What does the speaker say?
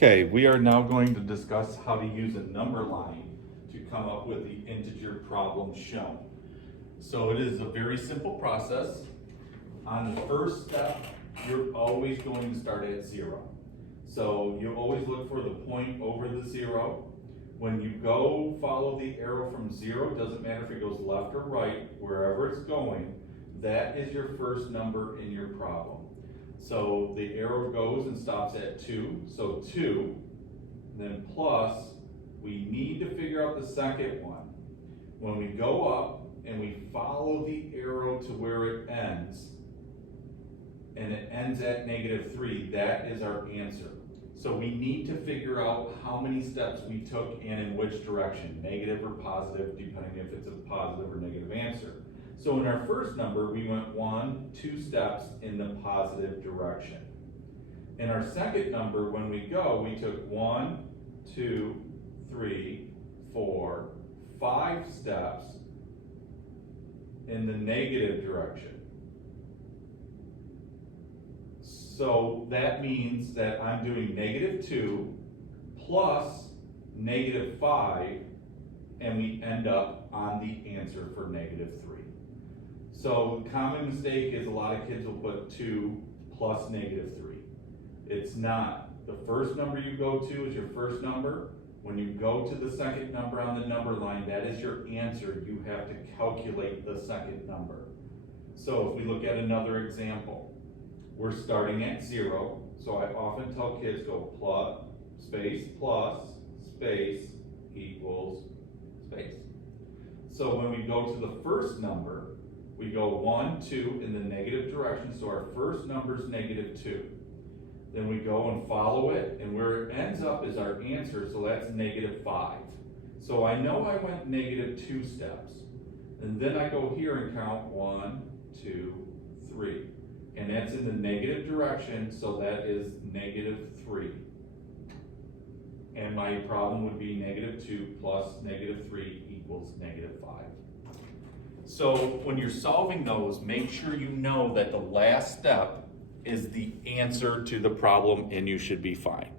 Okay, we are now going to discuss how to use a number line to come up with the integer problem shown. So it is a very simple process. On the first step, you're always going to start at 0. So you always look for the point over the 0. When you go follow the arrow from 0, doesn't matter if it goes left or right, wherever it's going, that is your first number in your problem. So the arrow goes and stops at 2, so 2, then plus, we need to figure out the second one. When we go up and we follow the arrow to where it ends, and it ends at -3, that is our answer. So we need to figure out how many steps we took and in which direction, negative or positive, depending if it's a positive or negative answer. So in our first number, we went 1, 2 steps in the positive direction. In our second number, when we go, we took 1, 2, 3, 4, 5 steps in the negative direction. So that means that I'm doing -2 plus -5, and we end up on the answer for -3. So common mistake is a lot of kids will put 2 plus -3. It's not. The first number you go to is your first number. When you go to the second number on the number line, that is your answer. You have to calculate the second number. So if we look at another example, we're starting at 0. So I often tell kids go plus space equals space. So when we go to the first number, we go 1, 2 in the negative direction, so our first number is -2. Then we go and follow it, and where it ends up is our answer, so that's -5. So I know I went -2 steps. And then I go here and count 1, 2, 3. And that's in the negative direction, so that is -3. And my problem would be -2 plus -3 equals -5. So when you're solving those, make sure you know that the last step is the answer to the problem and you should be fine.